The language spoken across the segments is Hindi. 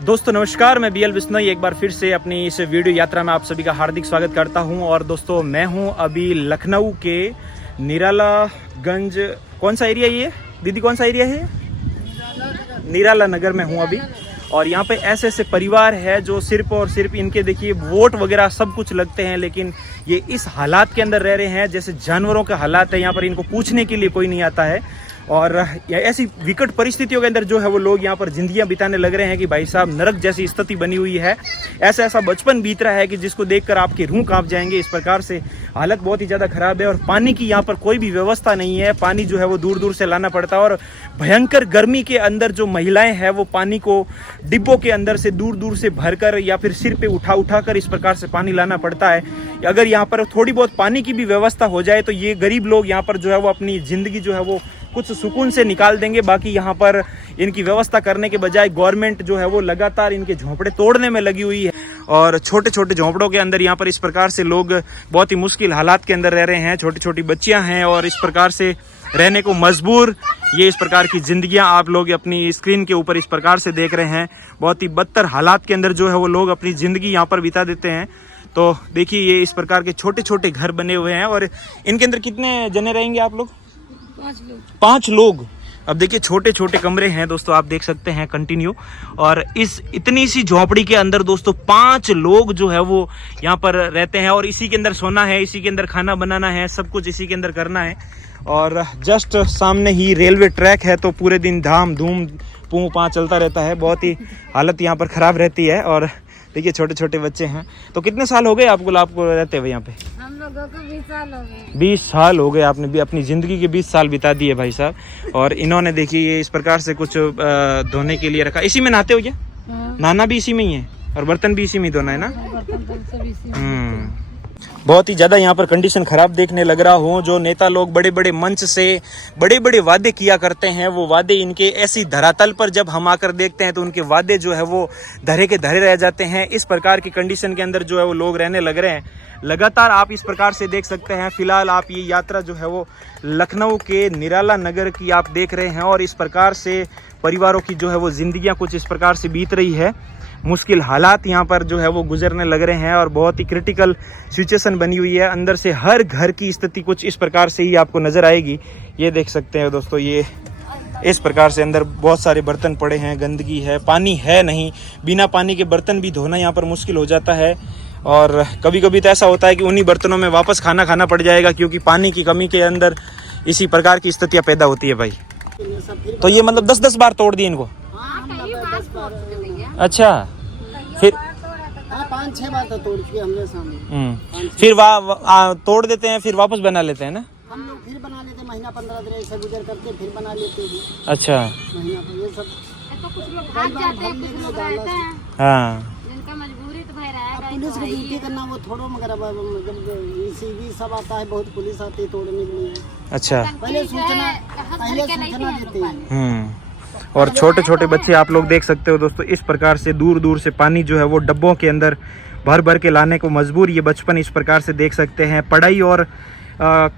दोस्तों नमस्कार, मैं बीएल बिश्नोई एक बार फिर से अपनी इस वीडियो यात्रा में आप सभी का हार्दिक स्वागत करता हूं। और दोस्तों मैं हूं अभी लखनऊ के निरालागंज, कौन सा एरिया ये दीदी, कौन सा एरिया है? निराला नगर में हूं अभी। और यहाँ पे ऐसे ऐसे परिवार है जो सिर्फ और सिर्फ इनके देखिए वोट वगैरह सब कुछ लगते हैं, लेकिन ये इस हालात के अंदर रह रहे हैं जैसे जानवरों के हालात है। यहाँ पर इनको पूछने के लिए कोई नहीं आता है और ऐसी विकट परिस्थितियों के अंदर जो है वो लोग यहाँ पर जिंदगियां बिताने लग रहे हैं कि भाई साहब नरक जैसी स्थिति बनी हुई है। ऐसा ऐसा बचपन बीत रहा है कि जिसको देखकर आपके रूह कांप जाएंगे। इस प्रकार से हालत बहुत ही ज़्यादा खराब है और पानी की यहाँ पर कोई भी व्यवस्था नहीं है। पानी जो है वो दूर दूर से लाना पड़ता है और भयंकर गर्मी के अंदर जो महिलाएं हैं वो पानी को डिब्बों के अंदर से दूर दूर से भरकर या फिर सिर पे उठा कर इस प्रकार से पानी लाना पड़ता है। अगर यहाँ पर थोड़ी बहुत पानी की भी व्यवस्था हो जाए तो ये गरीब लोग यहाँ पर जो है वो अपनी ज़िंदगी जो है वो कुछ सुकून से निकाल देंगे। बाकी यहाँ पर इनकी व्यवस्था करने के बजाय गवर्नमेंट जो है वो लगातार इनके झोंपड़े तोड़ने में लगी हुई है और छोटे छोटे झोंपड़ों के अंदर यहाँ पर इस प्रकार से लोग बहुत ही मुश्किल हालात के अंदर रह रहे हैं। छोटी छोटी बच्चियाँ हैं और इस प्रकार से रहने को मजबूर। ये इस प्रकार की जिंदगियां आप लोग अपनी स्क्रीन के ऊपर इस प्रकार से देख रहे हैं। बहुत ही बदतर हालात के अंदर जो है वो लोग अपनी ज़िंदगी यहाँ पर बिता देते हैं। तो देखिए ये इस प्रकार के छोटे छोटे घर बने हुए हैं और इनके अंदर कितने जने रहेंगे आप लोग? 5 लोग। अब देखिए छोटे छोटे कमरे हैं दोस्तों, आप देख सकते हैं कंटिन्यू। और इस इतनी सी झोपड़ी के अंदर दोस्तों 5 लोग जो है वो यहाँ पर रहते हैं और इसी के अंदर सोना है, इसी के अंदर खाना बनाना है, सब कुछ इसी के अंदर करना है। और जस्ट सामने ही रेलवे ट्रैक है तो पूरे दिन धाम धूम पू पा चलता रहता है। बहुत ही हालत यहाँ पर ख़राब रहती है। और देखिए छोटे छोटे बच्चे हैं। तो कितने साल हो गए आपको रहते हुए यहाँ पे? हम लोगों को 20 साल हो गए। 20 साल हो गए, आपने भी अपनी ज़िंदगी के 20 साल बिता दिए भाई साहब। और इन्होंने देखिए ये इस प्रकार से कुछ धोने के लिए रखा। इसी में नहाते हो क्या? नहाना भी इसी में ही है और बर्तन भी इसी में धोना है ना? बहुत ही ज़्यादा यहाँ पर कंडीशन ख़राब देखने लग रहा हूँ। जो नेता लोग बड़े बड़े मंच से बड़े बड़े वादे किया करते हैं वो वादे इनके ऐसी धरातल पर जब हम आकर देखते हैं तो उनके वादे जो है वो धरे के धरे रह जाते हैं। इस प्रकार की कंडीशन के अंदर जो है वो लोग रहने लग रहे हैं। लगातार आप इस प्रकार से देख सकते हैं। फिलहाल आप ये यात्रा जो है वो लखनऊ के निराला नगर की आप देख रहे हैं और इस प्रकार से परिवारों की जो है वो जिंदगियां कुछ इस प्रकार से बीत रही है। मुश्किल हालात यहाँ पर जो है वो गुजरने लग रहे हैं और बहुत ही क्रिटिकल सिचुएशन बनी हुई है। अंदर से हर घर की स्थिति कुछ इस प्रकार से ही आपको नज़र आएगी। ये देख सकते हैं दोस्तों, ये इस प्रकार से अंदर बहुत सारे बर्तन पड़े हैं, गंदगी है, पानी है नहीं। बिना पानी के बर्तन भी धोना यहाँ पर मुश्किल हो जाता है और कभी कभी तो ऐसा होता है कि उन्हीं बर्तनों में वापस खाना खाना पड़ जाएगा क्योंकि पानी की कमी के अंदर इसी प्रकार की स्थितियाँ पैदा होती है भाई। तो ये मतलब 10-10 बार तोड़ दिए इनको? अच्छा, फिर 5-6 बार तो तोड़ चुके हमने सामने। फिर तोड़ देते हैं फिर वापस बना लेते हैं ना? हम लोग फिर बना लेते, महीना 15 दिन ऐसा गुजर करके फिर बना लेते हैं। अच्छा, महीना तो ये सब तो कुछ लोग भाग जाते हैं, कुछ लोग रहते हैं। हाँ, जिनका मजबूरी तो भाई रहेगा। पुलिस की ड्यूटी करना वो थोड़ो, मगर अब जब ECB सब आता है बहुत पुलिस आती है तोड़ने के लिए। अच्छा, पहले सूचना देते हैं। और छोटे छोटे बच्चे आप लोग देख सकते हो दोस्तों, इस प्रकार से दूर दूर से पानी जो है वो डब्बों के अंदर भर भर के लाने को मजबूर। ये बचपन इस प्रकार से देख सकते हैं। पढ़ाई और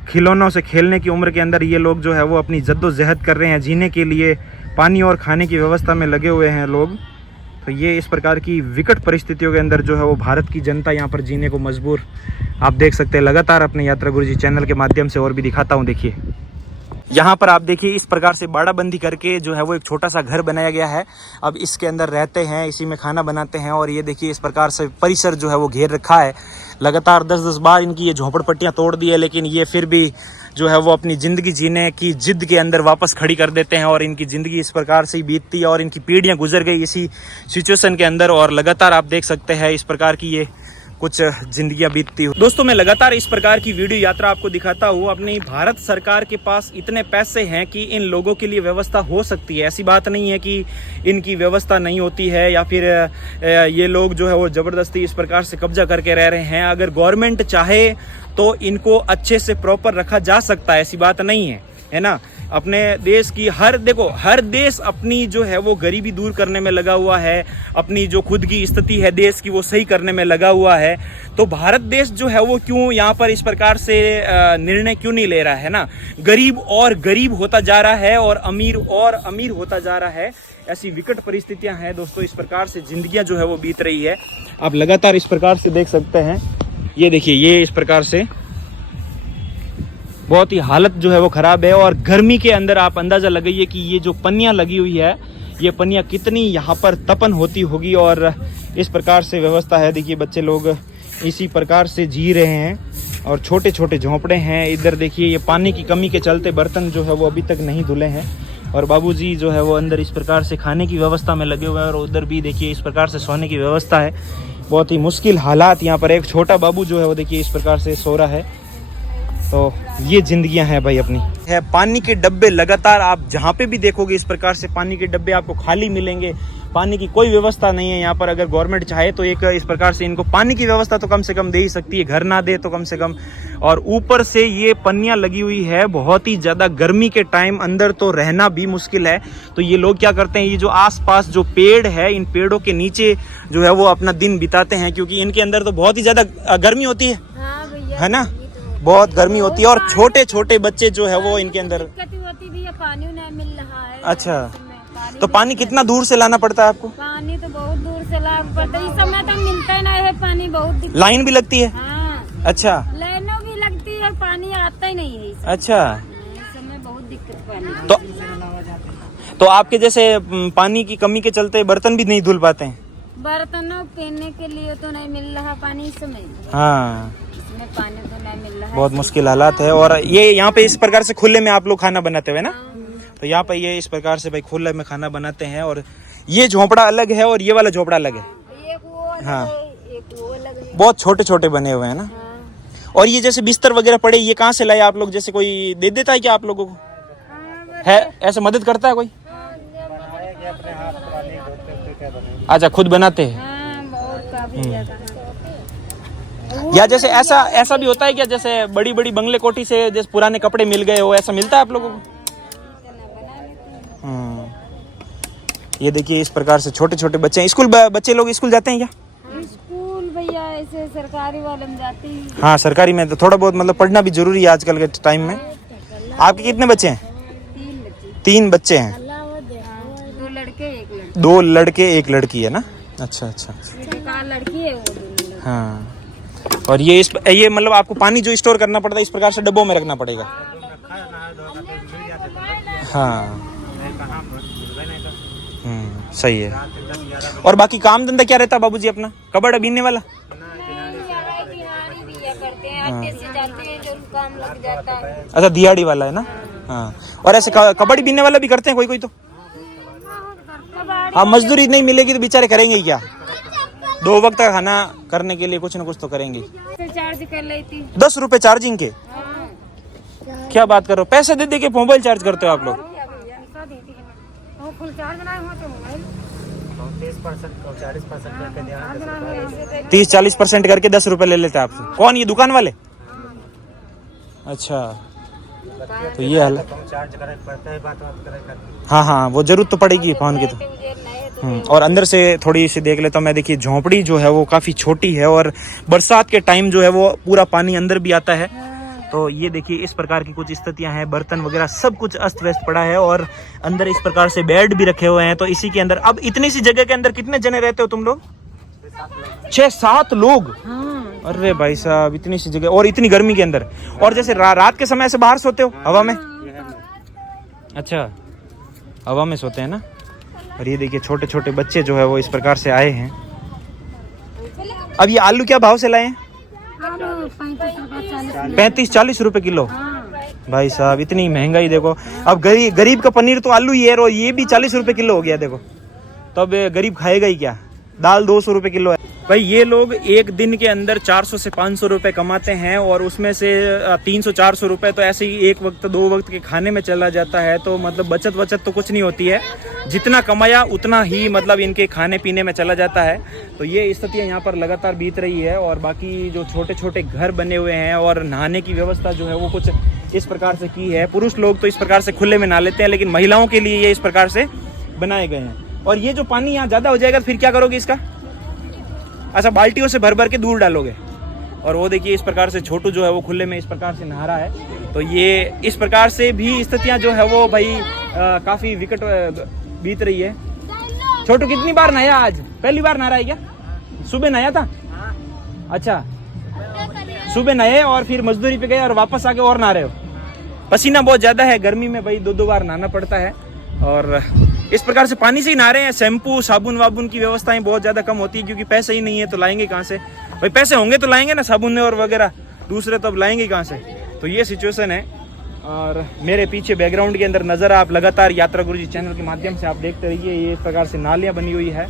खिलौनों से खेलने की उम्र के अंदर ये लोग जो है वो अपनी जद्दोजहद कर रहे हैं जीने के लिए। पानी और खाने की व्यवस्था में लगे हुए हैं लोग। तो ये इस प्रकार की विकट परिस्थितियों के अंदर जो है वो भारत की जनता यहाँ पर जीने को मजबूर। आप देख सकते हैं लगातार अपने यात्रा गुरुजी चैनल के माध्यम से और भी दिखाता हूँ। देखिए यहाँ पर आप देखिए इस प्रकार से बाड़ाबंदी करके जो है वो एक छोटा सा घर बनाया गया है। अब इसके अंदर रहते हैं, इसी में खाना बनाते हैं और ये देखिए इस प्रकार से परिसर जो है वो घेर रखा है। लगातार 10-10 बार इनकी ये झोपड़पट्टियाँ तोड़ दी है, लेकिन ये फिर भी जो है वो अपनी ज़िंदगी जीने की जिद के अंदर वापस खड़ी कर देते हैं और इनकी ज़िंदगी इस प्रकार से ही बीतती है और इनकी पीढ़ियाँ गुजर गई इसी सिचुएशन के अंदर। और लगातार आप देख सकते हैं इस प्रकार की ये कुछ जिंदगियां बीतती हो। दोस्तों मैं लगातार इस प्रकार की वीडियो यात्रा आपको दिखाता हूँ। अपनी भारत सरकार के पास इतने पैसे हैं कि इन लोगों के लिए व्यवस्था हो सकती है। ऐसी बात नहीं है कि इनकी व्यवस्था नहीं होती है या फिर ये लोग जो है वो ज़बरदस्ती इस प्रकार से कब्जा करके रह रहे हैं। अगर गवर्नमेंट चाहे तो इनको अच्छे से प्रॉपर रखा जा सकता है, ऐसी बात नहीं है, है ना? अपने देश की हर देश अपनी जो है वो गरीबी दूर करने में लगा हुआ है, अपनी जो खुद की स्थिति है देश की वो सही करने में लगा हुआ है। तो भारत देश जो है वो क्यों यहाँ पर इस प्रकार से निर्णय क्यों नहीं ले रहा है ना? गरीब और गरीब होता जा रहा है और अमीर होता जा रहा है। ऐसी विकट परिस्थितियां हैं दोस्तों, इस प्रकार से जिंदगियां जो है वो बीत रही है। आप लगातार इस प्रकार से देख सकते हैं, ये देखिए, ये इस प्रकार से बहुत ही हालत जो है वो खराब है। और गर्मी के अंदर आप अंदाजा लगाइए कि ये जो पन्नियां लगी हुई है, ये पन्नियां कितनी यहाँ पर तपन होती होगी। और इस प्रकार से व्यवस्था है, देखिए बच्चे लोग इसी प्रकार से जी रहे हैं और छोटे छोटे झोंपड़े हैं। इधर देखिए, ये पानी की कमी के चलते बर्तन जो है वो अभी तक नहीं धुले हैं और बाबूजी जो है वो अंदर इस प्रकार से खाने की व्यवस्था में लगे हुए हैं। और उधर भी देखिए इस प्रकार से सोने की व्यवस्था है। बहुत ही मुश्किल हालात यहाँ पर। एक छोटा बाबू जो है वो देखिए इस प्रकार से सो रहा है। तो ये जिंदगियां हैं भाई अपनी है। पानी के डब्बे लगातार आप जहाँ पे भी देखोगे इस प्रकार से पानी के डब्बे आपको खाली मिलेंगे। पानी की कोई व्यवस्था नहीं है यहाँ पर। अगर गवर्नमेंट चाहे तो एक इस प्रकार से इनको पानी की व्यवस्था तो कम से कम दे ही सकती है, घर ना दे तो कम से कम। और ऊपर से ये पन्नियां लगी हुई है, बहुत ही ज्यादा गर्मी के टाइम अंदर तो रहना भी मुश्किल है। तो ये लोग क्या करते हैं, ये जो आसपास जो पेड़ है, इन पेड़ों के नीचे जो है वो अपना दिन बिताते हैं, क्योंकि इनके अंदर तो बहुत ही ज्यादा गर्मी होती है, है ना? बहुत गर्मी होती है। और छोटे छोटे बच्चे जो है वो इनके अंदर पानी नहीं मिल रहा है। अच्छा, तो पानी कितना दूर से लाना पड़ता है आपको? पानी तो बहुत दूर से लाना पड़ता है। इस समय तो मिलता ही नहीं है पानी, बहुत लाइन भी लगती है? हाँ। अच्छा, लाइनों भी लगती है, पानी आता ही नहीं है। अच्छा, इस समय बहुत दिक्कत पानी। तो आपके जैसे पानी की कमी के चलते बर्तन भी नहीं धुल पाते हैं? बर्तनों पीने के लिए तो नहीं मिल रहा पानी इस समय। हाँ, इसमें पानी तो नहीं मिल रहा है। बहुत मुश्किल हालात है। और ये यहाँ पे इस प्रकार से खुले में आप लोग खाना बनाते हुए ना? तो यहाँ पे ये इस प्रकार से भाई खुले में खाना बनाते हैं। और ये झोंपड़ा अलग है और ये वाला झोंपड़ा अलग है। एक वो अलग हाँ, है, एक वो अलग है। बहुत छोटे छोटे बने हुए हैं ना। हाँ। और ये जैसे बिस्तर वगैरह पड़े, ये कहाँ से लाए आप लोग? जैसे कोई दे देता है क्या आप लोगों को? है ऐसे मदद करता है कोई? अच्छा, खुद बनाते हैं। या जैसे ऐसा भी होता है क्या, जैसे बड़ी बड़ी बंगले कोठी से जैसे पुराने कपड़े मिल गए हो, ऐसा मिलता है आप लोगों को? ये देखिए इस प्रकार से छोटे छोटे बच्चे हैं। बच्चे लोग स्कूल जाते हैं क्या? स्कूल भैया ऐसे सरकारी वाले में जाते हैं। हाँ, सरकारी में तो थोड़ा बहुत मतलब पढ़ना भी जरूरी है आजकल के टाइम में। आपके कितने बच्चे हैं? 3 बच्चे हैं। 2 लड़के 1 लड़की। 2 लड़के 1 लड़की है ना? अच्छा अच्छा, लड़की है वो। हाँ। और ये मतलब आपको पानी जो स्टोर करना पड़ता है इस प्रकार से डब्बों में रखना पड़ेगा। हाँ, सही है। और बाकी काम धंधा क्या रहता है बाबूजी अपना? कबड्डी बीनने वाला? अच्छा, दिहाड़ी वाला है ना? हाँ। और ऐसे कबड्डी बीनने वाला भी करते हैं कोई कोई तो? हाँ, मजदूरी नहीं मिलेगी तो बेचारे करेंगे क्या? 2 वक्त का खाना करने के लिए कुछ न कुछ तो करेंगे। चार्ज कर लेती 10 रुपए चार्जिंग के? क्या बात कर रहे हो? पैसे दे दे के मोबाइल चार्ज करते हो आप लोग? फुल चार्ज बनाए हो तो मोबाइल 30-40% करके 10 रुपए ले लेते हैं आपसे। कौन, ये दुकान वाले? अच्छा, तो ये हाल। हाँ हाँ, वो जरूरत तो पड़ेगी फोन की तो। और अंदर से थोड़ी सी देख लेता हूँ मैं। देखिए झोंपड़ी जो है वो काफी छोटी है और बरसात के टाइम जो है वो पूरा पानी अंदर भी आता है। तो ये देखिए इस प्रकार की कुछ स्थितियां हैं। बर्तन वगैरह सब कुछ अस्त व्यस्त पड़ा है और अंदर इस प्रकार से बेड भी रखे हुए हैं। तो इसी के अंदर अब इतनी सी जगह के अंदर कितने जने रहते हो तुम लोग? 6-7 लोग? अरे भाई साहब, इतनी सी जगह और इतनी गर्मी के अंदर। और जैसे रात के समय से बाहर सोते हो हवा में? अच्छा, हवा में सोते हैं ना। और ये देखिए छोटे छोटे बच्चे जो है वो इस प्रकार से आए हैं। अब ये आलू क्या भाव से लाए हैं? 35-40 रुपए किलो। भाई साहब, इतनी महंगाई देखो। अब गरीब का पनीर तो आलू ही है और ये भी 40 रुपए किलो हो गया देखो। तो अब गरीब खाएगा ही क्या? दाल 200 रुपए किलो है। भाई ये लोग एक दिन के अंदर 400 से 500 रुपए कमाते हैं और उसमें से 300-400 रुपए तो ऐसे ही 1 वक्त 2 वक्त के खाने में चला जाता है। तो मतलब बचत तो कुछ नहीं होती है। जितना कमाया उतना ही मतलब इनके खाने पीने में चला जाता है। तो ये स्थितियाँ यहाँ पर लगातार बीत रही है। और बाकी जो छोटे छोटे घर बने हुए हैं और नहाने की व्यवस्था जो है वो कुछ इस प्रकार से की है। पुरुष लोग तो इस प्रकार से खुले में नहा लेते हैं, लेकिन महिलाओं के लिए ये इस प्रकार से बनाए गए हैं। और ये जो पानी यहाँ ज्यादा हो जाएगा तो फिर क्या करोगे इसका? अच्छा, बाल्टियों से भर भर के दूर डालोगे। और वो देखिए इस प्रकार से छोटू जो है वो खुले में इस प्रकार से नहा रहा है। तो ये इस प्रकार से भी स्थितियां जो है वो भाई काफी विकट बीत रही है। छोटू कितनी बार नहाया आज? पहली बार नहा रहा है क्या? सुबह नहाया था? अच्छा, सुबह नहाए और फिर मजदूरी पे गए और वापस आके और नहा रहे हो। पसीना बहुत ज्यादा है, गर्मी में भाई 2-2 बार नहाना पड़ता है। और इस प्रकार से पानी से ही नहा रहे हैं। शैम्पू साबुन वाबुन की व्यवस्थाएं बहुत ज्यादा कम होती है, क्योंकि पैसे ही नहीं है तो लाएंगे कहाँ से भाई? पैसे होंगे तो लाएंगे ना साबुन और वगैरह, दूसरे तो अब लाएंगे कहाँ से? तो ये सिचुएशन है। और मेरे पीछे बैकग्राउंड के अंदर नजर आप लगातार यात्रा गुरुजी चैनल के माध्यम से आप देखते रहिए। ये इस प्रकार से नालियाँ बनी हुई है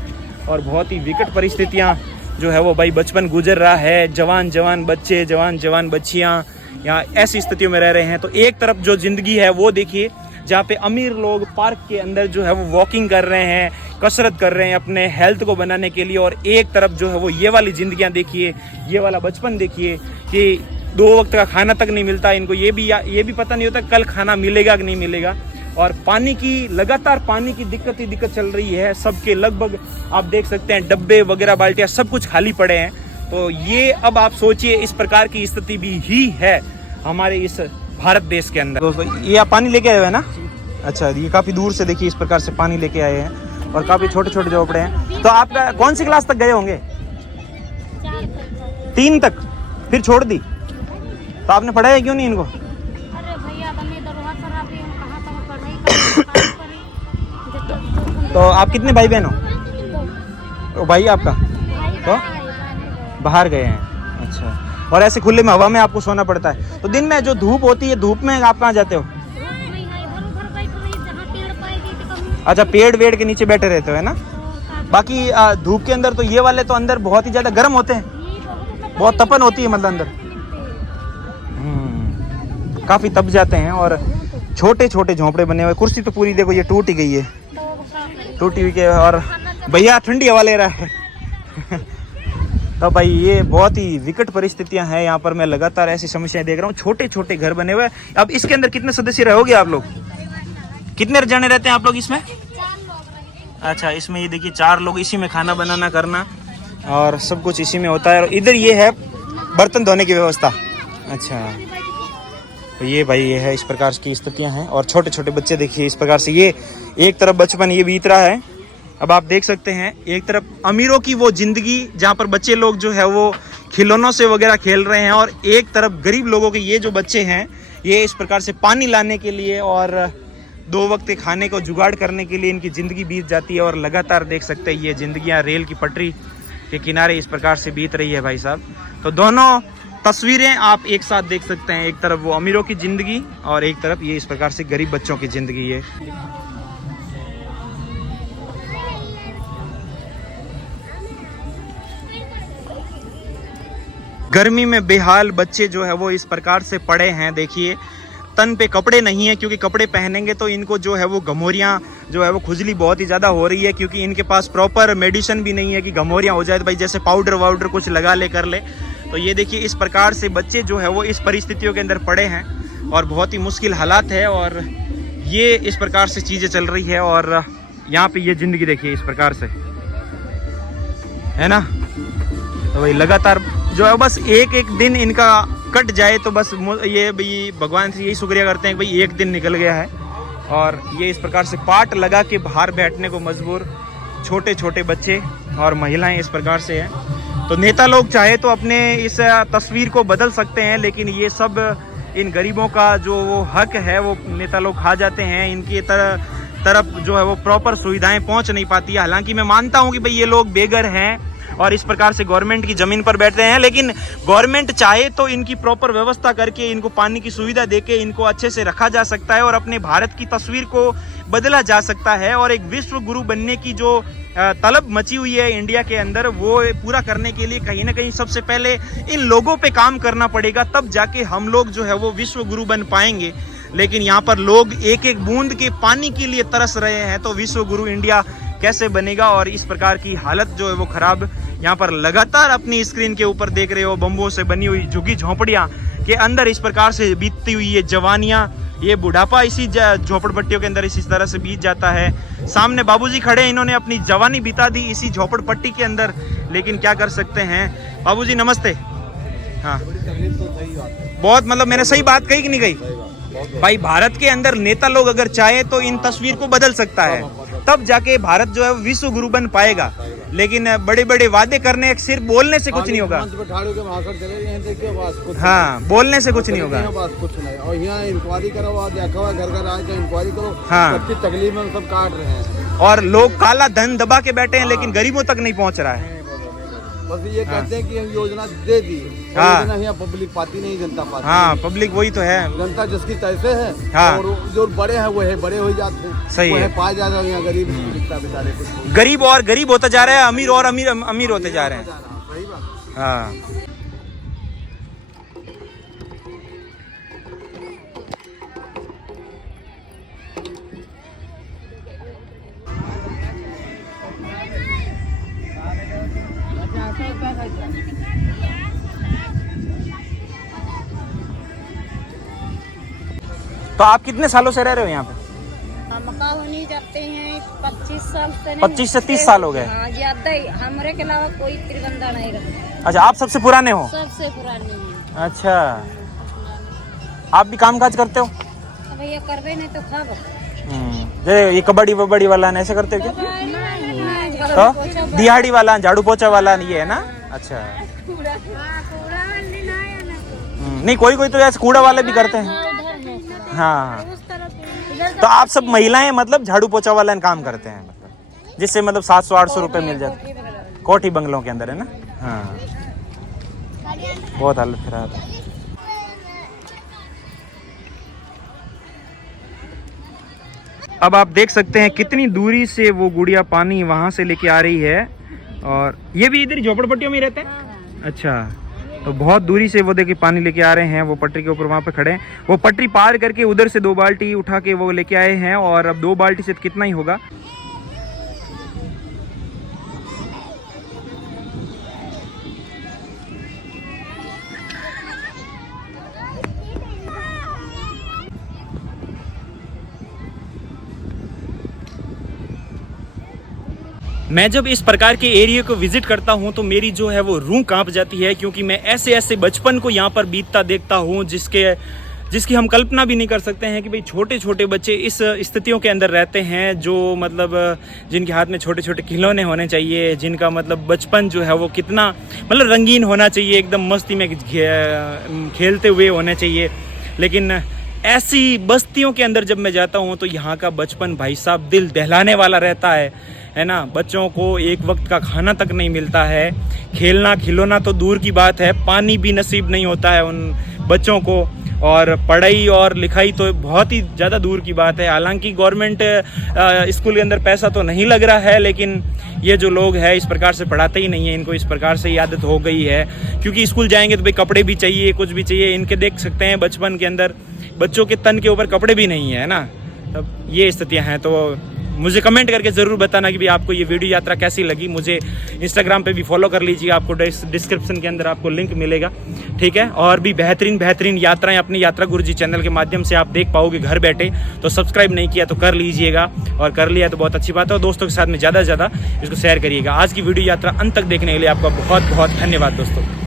और बहुत ही विकट परिस्थितियाँ जो है वो भाई बचपन गुजर रहा है। जवान जवान बच्चे, जवान जवान बच्चियाँ यहाँ ऐसी स्थितियों में रह रहे हैं। तो एक तरफ जो जिंदगी है वो देखिए, जहाँ पे अमीर लोग पार्क के अंदर जो है वो वॉकिंग कर रहे हैं, कसरत कर रहे हैं अपने हेल्थ को बनाने के लिए। और एक तरफ जो है वो ये वाली जिंदगियां देखिए, ये वाला बचपन देखिए कि 2 वक्त का खाना तक नहीं मिलता इनको। ये भी पता नहीं होता कल खाना मिलेगा कि नहीं मिलेगा। और पानी की लगातार पानी की दिक्कत ही दिक्कत चल रही है सबके। लगभग आप देख सकते हैं डब्बे वगैरह बाल्टियां सब कुछ खाली पड़े हैं। तो ये अब आप सोचिए इस प्रकार की स्थिति भी ही है हमारे इस भारत देश के अंदर। दोस्तों ये आप पानी लेके आए हो है ना? अच्छा, ये काफी दूर से देखिए इस प्रकार से पानी लेके आए हैं और काफी छोटे छोटे झोपड़े हैं। तो आप कौन सी क्लास तक गए होंगे? 3 तक, फिर छोड़ दी। तो आपने पढ़ाया क्यों नहीं इनको? अरे भैया बने दरोहा शराबी, हम कहाँ तक पढ़ाई। तो आप कितने भाई बहन हो? भाई आपका तो बाहर गए हैं। अच्छा, और ऐसे खुले में हवा में आपको सोना पड़ता है। तो दिन में जो धूप होती है, धूप में आप कहाँ जाते हो? अच्छा, पेड़ वेड़ के नीचे बैठे रहते हो है ना? बाकी धूप के अंदर तो ये वाले तो अंदर बहुत ही ज्यादा गर्म होते हैं, बहुत तपन होती है मतलब अंदर। काफी तप जाते हैं। और छोटे छोटे झोंपड़े बने हुए। कुर्सी तो पूरी देखो ये टूट ही गई है, टूटी हुई के। और भैया ठंडी हवा ले रहा है। तो भाई ये बहुत ही विकट परिस्थितियां हैं यहाँ पर। मैं लगातार ऐसी समस्याएं देख रहा हूँ। छोटे छोटे घर बने हुए। अब इसके अंदर कितने सदस्य रहोगे आप लोग? कितने जने रहते हैं आप लोग इसमें? 4 लोग। अच्छा, इसमें ये देखिए 4 लोग, इसी में खाना बनाना करना और सब कुछ इसी में होता है। और इधर ये है बर्तन धोने की व्यवस्था। अच्छा, तो ये भाई ये है, इस प्रकार की स्थितियां हैं। और छोटे छोटे बच्चे देखिए इस प्रकार से, ये एक तरफ बचपन ये बीत रहा है। अब आप देख सकते हैं एक तरफ अमीरों की वो जिंदगी जहाँ पर बच्चे लोग जो है वो खिलौनों से वगैरह खेल रहे हैं, और एक तरफ गरीब लोगों के ये जो बच्चे हैं ये इस प्रकार से पानी लाने के लिए और 2 वक्त के खाने को जुगाड़ करने के लिए इनकी ज़िंदगी बीत जाती है। और लगातार देख सकते हैं ये ज़िंदगियाँ रेल की पटरी के किनारे इस प्रकार से बीत रही है भाई साहब। तो दोनों तस्वीरें आप एक साथ देख सकते हैं। एक तरफ वो अमीरों की ज़िंदगी और एक तरफ ये इस प्रकार से गरीब बच्चों की ज़िंदगी है। गर्मी में बेहाल बच्चे जो है वो इस प्रकार से पड़े हैं। देखिए तन पे कपड़े नहीं है, क्योंकि कपड़े पहनेंगे तो इनको जो है वो घमौरियाँ जो है वो खुजली बहुत ही ज़्यादा हो रही है, क्योंकि इनके पास प्रॉपर मेडिसिन भी नहीं है कि घमौरियाँ हो जाए तो भाई जैसे पाउडर वाउडर कुछ लगा ले कर ले। तो ये देखिए इस प्रकार से बच्चे जो है वो इस परिस्थितियों के अंदर पड़े हैं और बहुत ही मुश्किल हालात है। और ये इस प्रकार से चीज़ें चल रही है। और यहाँ पे ये ज़िंदगी देखिए इस प्रकार से है ना। तो भाई लगातार जो है बस एक एक दिन इनका कट जाए तो बस ये भाई भगवान से यही शुक्रिया करते हैं कि भाई एक दिन निकल गया है। और ये इस प्रकार से पाट लगा के बाहर बैठने को मजबूर छोटे छोटे बच्चे और महिलाएं इस प्रकार से हैं। तो नेता लोग चाहे तो अपने इस तस्वीर को बदल सकते हैं, लेकिन ये सब इन गरीबों का जो वो हक है वो नेता लोग खा जाते हैं। इनकी तरफ जो है वो प्रॉपर सुविधाएं पहुंच नहीं पाती है। हालांकि मैं मानता हूं कि भाई ये लोग बेघर हैं और इस प्रकार से गवर्नमेंट की ज़मीन पर बैठते हैं, लेकिन गवर्नमेंट चाहे तो इनकी प्रॉपर व्यवस्था करके इनको पानी की सुविधा देके इनको अच्छे से रखा जा सकता है और अपने भारत की तस्वीर को बदला जा सकता है। और एक विश्व गुरु बनने की जो तलब मची हुई है इंडिया के अंदर वो पूरा करने के लिए कहीं ना कहीं सबसे पहले इन लोगों पे काम करना पड़ेगा, तब जाके हम लोग जो है वो विश्व गुरु बन पाएंगे। लेकिन यहाँ पर लोग एक एक बूंद के पानी के लिए तरस रहे हैं, तो विश्व गुरु इंडिया कैसे बनेगा। और इस प्रकार की हालत जो है वो खराब यहाँ पर लगातार अपनी स्क्रीन के ऊपर देख रहे हो, बम्बों से बनी हुई झुग्गी झोंपड़ियाँ के अंदर इस प्रकार से बीतती हुई ये जवानियाँ, ये बुढ़ापा इसी झोपड़पट्टियों के अंदर इसी तरह से बीत जाता है। सामने बाबूजी खड़े हैं, इन्होंने अपनी जवानी बिता दी इसी झोपड़पट्टी के अंदर, लेकिन क्या कर सकते हैं। बाबूजी नमस्ते। हाँ बहुत मतलब मैंने सही बात कही कि नहीं कही भाई। भारत के अंदर नेता लोग अगर चाहे तो इन तस्वीर को बदल सकता है, तब जाके भारत जो है विश्व गुरु बन पाएगा। लेकिन बड़े बड़े वादे करने सिर्फ बोलने से कुछ नहीं होगा। हाँ बोलने से कुछ नहीं होगा। कुछ नहीं, और यहाँ इंक्वायरी करो, देखो घर घर आके इंक्वायरी करो। हाँ तकलीफ में सब काट रहे हैं और लोग काला धन दबा के बैठे हैं, लेकिन गरीबों तक नहीं पहुँच रहा है। बस ये कहते हैं कि हम योजना दे दी, हाँ यहाँ पब्लिक पाती नहीं, जनता पाती। हाँ पब्लिक वही तो है, जनता जिसकी तैसे है। हाँ और जो बड़े हैं वो है बड़े हो जाते हैं, सही है। पाए जा रहे हैं, गरीब बेचारे कुछ गरीब और गरीब होता जा रहा है, अमीर और अमीर होते जा रहे हैं। सही बात। हाँ तो आप कितने सालों से रह रहे हो यहाँ पे? हम का होनी जाते हैं 25 साल से। 25 से 30 साल हो गए। हाँ ज्यादा ही, हमारे के अलावा कोई त्रिबंदा नहीं रहता। अच्छा आप सबसे पुराने हो? सबसे पुरानी है। अच्छा आप भी काम काज करते हो? भैया करवे नहीं तो खाब। जैसे ये कबड्डी वबड्डी वाला ऐसे करते हो क्या? तो दिहाड़ी वाला, झाड़ू पोछा वाला ये है ना? अच्छा नहीं, कोई कोई तो ऐसे कूड़ा वाले भी करते हैं। हाँ तो आप सब महिलाएं मतलब झाड़ू पोछा वाला काम करते हैं, मतलब जिससे मतलब 700-800 रुपए मिल जाते कोठी बंगलों के अंदर, है ना? हाँ बहुत हालत खराब है। अब आप देख सकते हैं कितनी दूरी से वो गुड़िया पानी वहां से लेके आ रही है, और ये भी इधर झोपड़पट्टियों में रहते हैं। अच्छा तो बहुत दूरी से वो देखिए पानी लेके आ रहे हैं, वो पटरी के ऊपर वहाँ पे खड़े हैं। वो पटरी पार करके उधर से 2 बाल्टी उठा के वो लेके आए हैं, और अब 2 बाल्टी से कितना ही होगा। मैं जब इस प्रकार के एरिया को विजिट करता हूं तो मेरी जो है वो रूह कांप जाती है, क्योंकि मैं ऐसे ऐसे बचपन को यहाँ पर बीतता देखता हूं जिसकी हम कल्पना भी नहीं कर सकते हैं कि भाई छोटे छोटे बच्चे इस स्थितियों के अंदर रहते हैं, जो मतलब जिनके हाथ में छोटे छोटे खिलौने होने चाहिए, जिनका मतलब बचपन जो है वो कितना मतलब रंगीन होना चाहिए, एकदम मस्ती में खेलते हुए होने चाहिए। लेकिन ऐसी बस्तियों के अंदर जब मैं जाता हूँ तो यहाँ का बचपन भाई साहब दिल दहलाने वाला रहता है ना। बच्चों को एक वक्त का खाना तक नहीं मिलता है, खेलना खिलौना तो दूर की बात है, पानी भी नसीब नहीं होता है उन बच्चों को, और पढ़ाई और लिखाई तो बहुत ही ज़्यादा दूर की बात है। हालांकि गवर्नमेंट स्कूल के अंदर पैसा तो नहीं लग रहा है, लेकिन ये जो लोग हैं इस प्रकार से पढ़ाते ही नहीं है, इनको इस प्रकार से ही आदत हो गई है, क्योंकि स्कूल जाएंगे तो भाई कपड़े भी चाहिए, कुछ भी चाहिए। इनके देख सकते हैं बचपन के अंदर बच्चों के तन के ऊपर कपड़े भी नहीं है ना। तब ये स्थितियाँ हैं। तो मुझे कमेंट करके ज़रूर बताना कि भाई आपको ये वीडियो यात्रा कैसी लगी। मुझे इंस्टाग्राम पे भी फॉलो कर लीजिए, आपको डिस्क्रिप्शन के अंदर आपको लिंक मिलेगा, ठीक है। और भी बेहतरीन यात्राएं अपनी यात्रा गुरुजी चैनल के माध्यम से आप देख पाओगे घर बैठे। तो सब्सक्राइब नहीं किया तो कर लीजिएगा, और कर लिया तो बहुत अच्छी बात है। और दोस्तों के साथ में ज़्यादा से ज़्यादा इसको शेयर करिएगा। आज की वीडियो यात्रा अंत तक देखने के लिए आपका बहुत बहुत धन्यवाद दोस्तों।